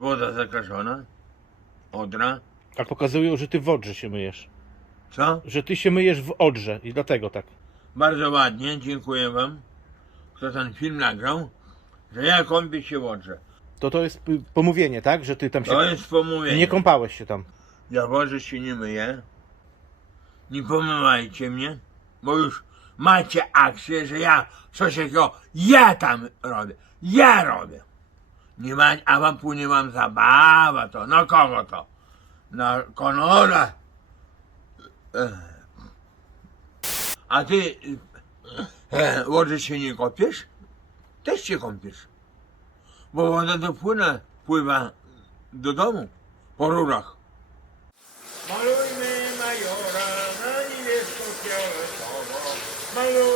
Woda zakażona. Odra. A pokazują, że ty w Odrze się myjesz. Co? Że ty się myjesz w Odrze i dlatego tak. Bardzo ładnie, dziękuję wam, kto ten film nagrał, że ja kąpię się w Odrze. To to jest y, pomówienie, tak? Że ty tam się... To jest pomówienie. Nie kąpałeś się tam. Ja w Odrze się nie myję. Nie pomywajcie mnie, bo już macie akcję, że ja coś takiego ja tam robię. Ja robię nie ma, a wam płynie wam zabawa to, no kogo to? Na Konora. A ty e, wody się nie kopiesz? Też się kąpiesz. Bo woda dopłyna, pływa do domu po rurach. Malujmy majora na niebiesko-białe słowo. Malujmy